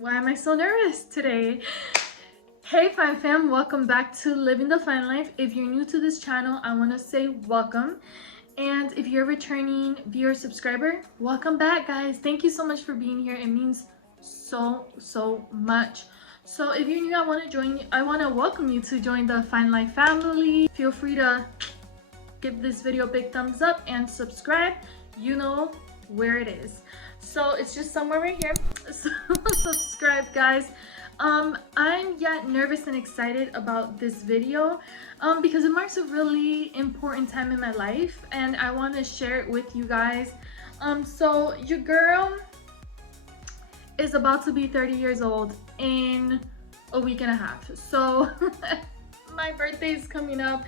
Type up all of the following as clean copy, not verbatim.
Why am I so nervous today? Hey fam, welcome back to Living the Fine Life. If you're new to this channel, I want to say welcome. And if you're a returning viewer subscriber, welcome back guys. Thank you so much for being here. It means so much. So if you're new, I want to welcome you to join the Fine Life family. Feel free to give this video a big thumbs up and subscribe. You know where it is. So it's just somewhere right here. So subscribe guys. I'm yet nervous and excited about this video because it marks a really important time in my life and I want to share it with you guys. So your girl is about to be 30 years old in a week and a half. So my birthday is coming up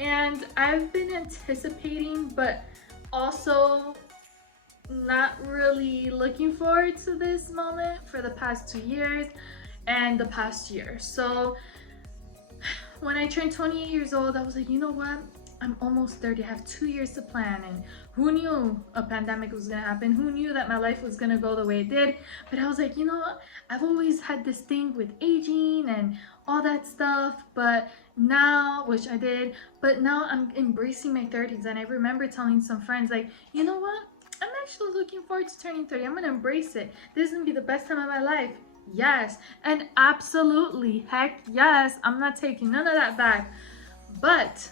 and I've been anticipating but also not really looking forward to this moment for the past 2 years and the past year. So when I turned 28 years old, I was like, you know what? I'm almost 30. I have 2 years to plan. And who knew a pandemic was gonna happen? Who knew that my life was gonna go the way it did? But I was like, you know what? I've always had this thing with aging and all that stuff, but now, which I did, but now I'm embracing my 30s. And I remember telling some friends like, you know what? I'm actually looking forward to turning 30. I'm gonna embrace it. This is gonna be the best time of my life. Yes, and absolutely, heck yes, I'm not taking none of that back. But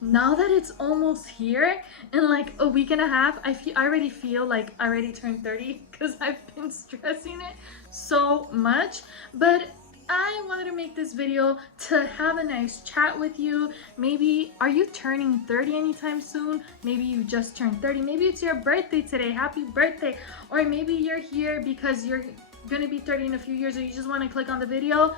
now that it's almost here in like a week and a half, I already feel like I already turned 30 because I've been stressing it so much. But I wanted to make this video to have a nice chat with you. Maybe are you turning 30 anytime soon? Maybe you just turned 30. Maybe it's your birthday today. Happy birthday. Or maybe you're here because you're gonna be 30 in a few years or you just want to click on the video.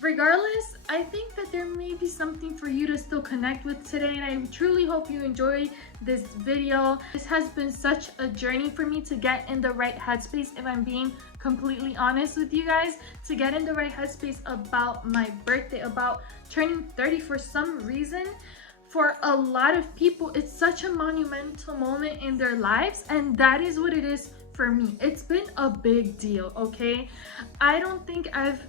Regardless, I think that there may be something for you to still connect with today, and I truly hope you enjoy this video. This has been such a journey for me to get in the right headspace, if I'm being completely honest with you guys, to get in the right headspace about my birthday, about turning 30. For some reason, for a lot of people, it's such a monumental moment in their lives, and that is what it is for me. It's been a big deal, okay? I don't think I've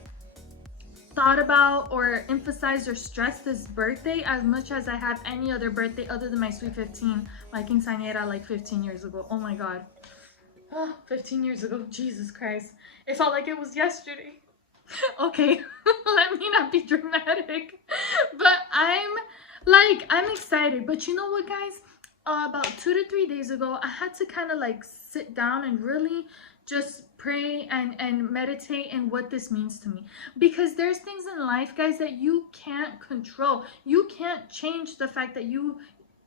thought about or emphasized or stressed this birthday as much as I have any other birthday other than my sweet 15, like quinceañera, like 15 years ago. Oh my god. 15 years ago, Jesus Christ. It felt like it was yesterday. Okay, let me not be dramatic, but I'm excited. But you know what guys, about 2 to 3 days ago, I had to kind of like sit down and really just pray and meditate in what this means to me, because there's things in life guys that you can't control. You can't change the fact that you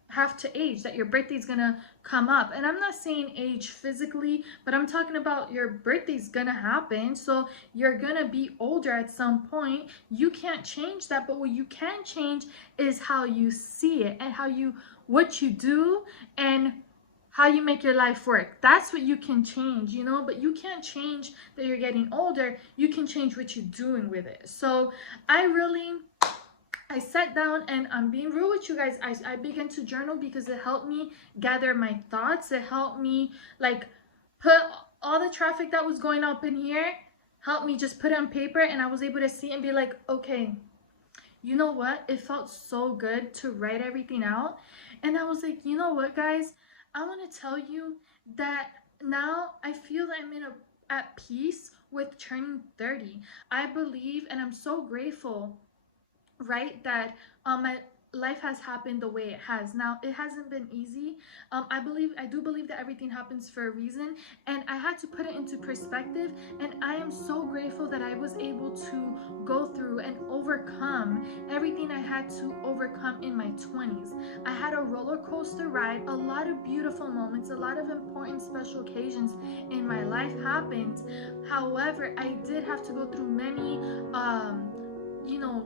have to age, that your birthday's gonna come up. And I'm not saying age physically, but I'm talking about your birthday's gonna happen, so you're gonna be older at some point. You can't change that, but what you can change is how you see it and what you do and how you make your life work. That's what you can change, you know, but you can't change that you're getting older. You can change what you're doing with it. So I sat down, and I'm being real with you guys. I began to journal because it helped me gather my thoughts. It helped me like put all the traffic that was going up in here, helped me just put it on paper, and I was able to see and be like, okay, you know what? It felt so good to write everything out. And I was like, you know what, guys? I want to tell you that now I feel that I'm at peace with turning 30. I believe, and I'm so grateful, right, that my life has happened the way it has. Now, it hasn't been easy. I do believe that everything happens for a reason, and I had to put it into perspective, and I am so grateful that I was able to go through and overcome everything I had to overcome in my 20s. I had a roller coaster ride, a lot of beautiful moments, a lot of important special occasions in my life happened. However, I did have to go through many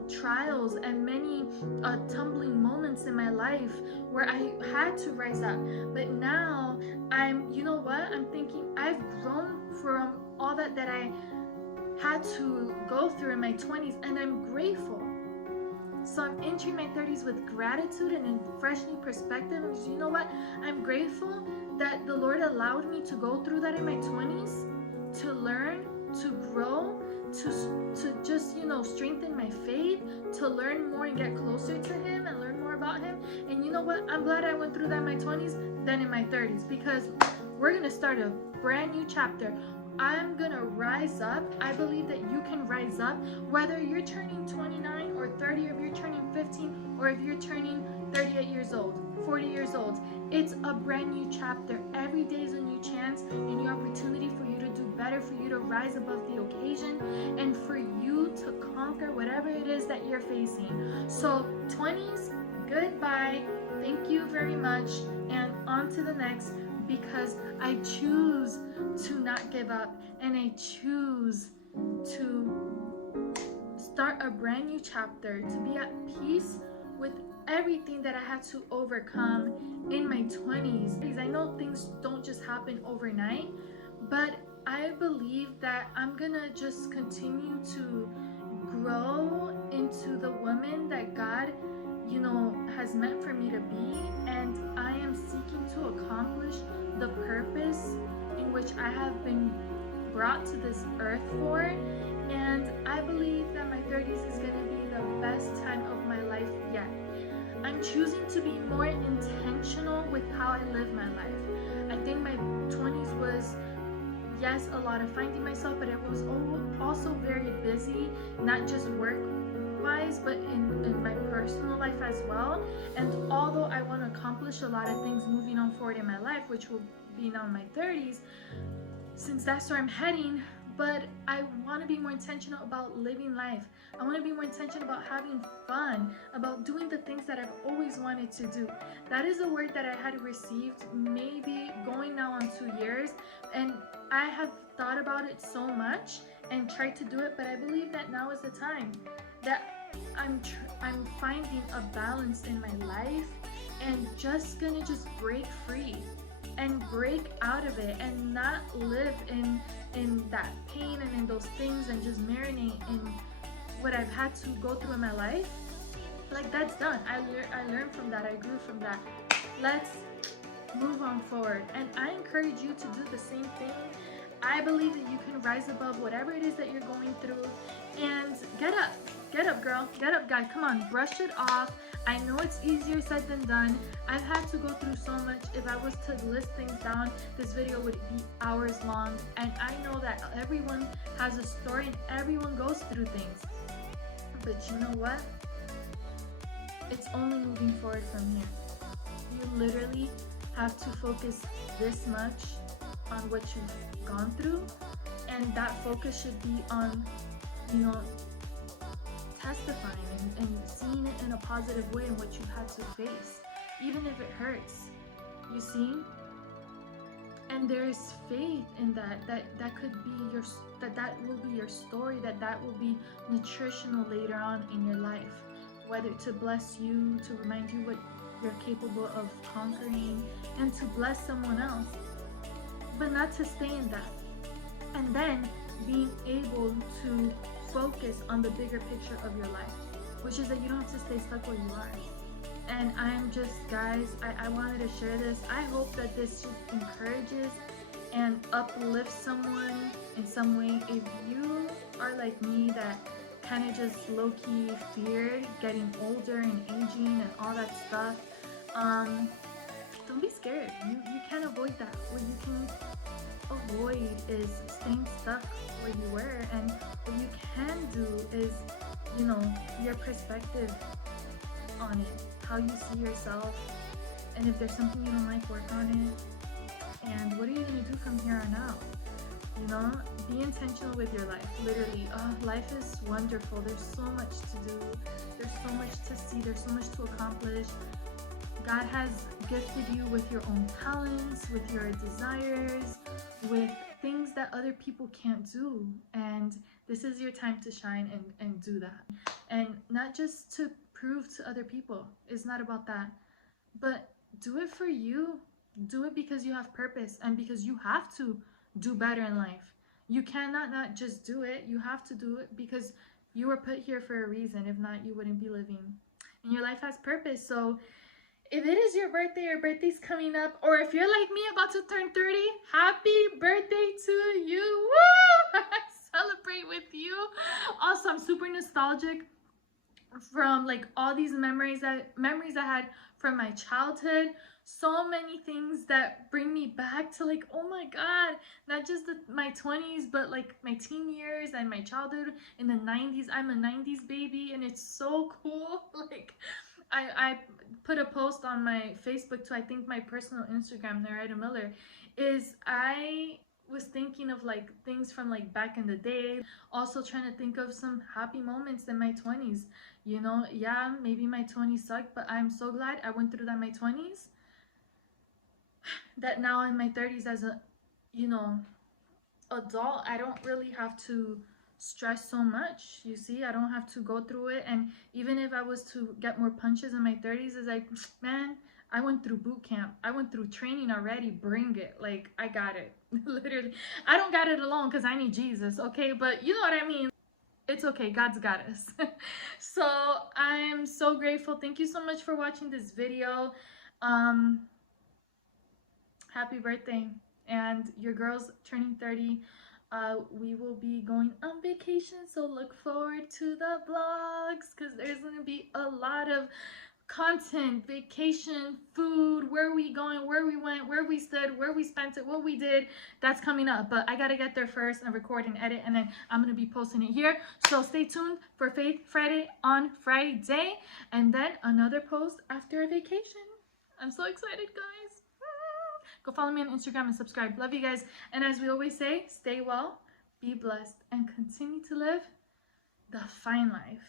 trials and many tumbling moments in my life where I had to rise up. But now I'm thinking I've grown from all that I had to go through in my 20s, and I'm grateful. So I'm entering my 30s with gratitude and a fresh new perspective. And you know what? I'm grateful that the Lord allowed me to go through that in my 20s, to learn, to grow, to just, you know, strengthen my faith, to learn more and get closer to him and learn more about him. And you know what? I'm glad I went through that in my 20s than in my 30s, because we're going to start a brand new chapter. I'm going to rise up. I believe that you can rise up, whether you're turning 29 or 30, or if you're turning 15, or if you're turning 38 years old, 40 years old. It's a brand new chapter. Every day is a new chance, a new opportunity for you to do better, for you to rise above the occasion, and for you to conquer whatever it is that you're facing. So 20s, goodbye. Thank you very much, and on to the next, because I choose to not give up, and I choose to start a brand new chapter, to be at peace with everything that I had to overcome in my 20s. I know things don't just happen overnight, but I believe that I'm gonna just continue to grow into the woman that God, you know, has meant for me to be, and I am seeking to accomplish the purpose in which I have been brought to this earth for. And I believe that my 30s is gonna be the best time of my life yet. I'm choosing to be more intentional with how I live my life. I think my 20s was, yes, a lot of finding myself, but it was also very busy, not just work-wise, but in my personal life as well. And although I want to accomplish a lot of things moving on forward in my life, which will be now in my 30s, since that's where I'm heading, but I want to be more intentional about living life. I want to be more intentional about having fun, about doing the things that I've always wanted to do. That is a word that I had received maybe going now on 2 years, and I have thought about it so much and tried to do it, but I believe that now is the time that I'm finding a balance in my life, and just gonna break free and break out of it, and not live in that pain and in those things, and just marinate in what I've had to go through in my life. Like, that's done. I learned from that. I grew from that. Let's move on forward, and I encourage you to do the same thing. I believe that you can rise above whatever it is that you're going through, and get up girl, get up guy, come on, brush it off. I know it's easier said than done. I've had to go through so much. If I was to list things down, this video would be hours long, and I know that everyone has a story and everyone goes through things, but you know what? It's only moving forward from here. You literally have to focus this much on what you've gone through, and that focus should be on, you know, testifying and seeing it in a positive way in what you had to face, even if it hurts, you see. And there is faith in that could be your, that will be your story, that will be nutritional later on in your life, whether to bless you, to remind you what you're capable of conquering, and to bless someone else, but not to stay in that. And then being able to focus on the bigger picture of your life, which is that you don't have to stay stuck where you are. And I'm just, guys, I wanted to share this. I hope that this encourages and uplifts someone in some way. If you are like me, that kind of just low-key feared getting older and aging and all that stuff, don't be scared. You can't avoid that. What you can avoid is staying stuck where you were, and what you can do is, you know, your perspective on it, how you see yourself, and if there's something you don't like, work on it. And what are you gonna do from here on out? You know, be intentional with your life. Literally, life is wonderful. There's so much to do. There's so much to see. There's so much to accomplish. God has gifted you with your own talents, with your desires, with things that other people can't do. And this is your time to shine and do that. And not just to prove to other people. It's not about that. But do it for you. Do it because you have purpose and because you have to do better in life. You cannot not just do it. You have to do it because you were put here for a reason. If not, you wouldn't be living. And your life has purpose. So if it is your birthday, or birthday's coming up, or if you're like me about to turn 30, happy birthday to you. Woo! Celebrate. super nostalgic from like all these memories I had from my childhood. So many things that bring me back to like, oh my god, not just my 20s, but like my teen years and my childhood in the 90s. I'm a 90s baby, and it's so cool. Like I put a post on my Facebook to, I think, my personal Instagram, Narita Miller, is I was thinking of like things from like back in the day, also trying to think of some happy moments in my 20s. You know, yeah, maybe my 20s sucked, but I'm so glad I went through that in my 20s, that now in my 30s as a, you know, adult, I don't really have to stress so much. You see, I don't have to go through it. And even if I was to get more punches in my 30s, is like, man, I went through boot camp, I went through training already, bring it. Like, I got it. Literally, I don't got it alone because I need Jesus, okay? But you know what I mean. It's okay, God's got us. So I'm so grateful. Thank you so much for watching this video. Happy birthday. And your girl's turning 30. We will be going on vacation, so look forward to the vlogs, because there's going to be a lot of content, vacation, food, where we going, where we went, where we stood, where we spent it, what we did. That's coming up, but I gotta get there first and record and edit, and then I'm gonna be posting it here. So stay tuned for Faith Friday on Friday, and then another post after a vacation. I'm so excited, guys. Go follow me on Instagram and subscribe. Love you guys. And as we always say, stay well, be blessed, and continue to live the fine life.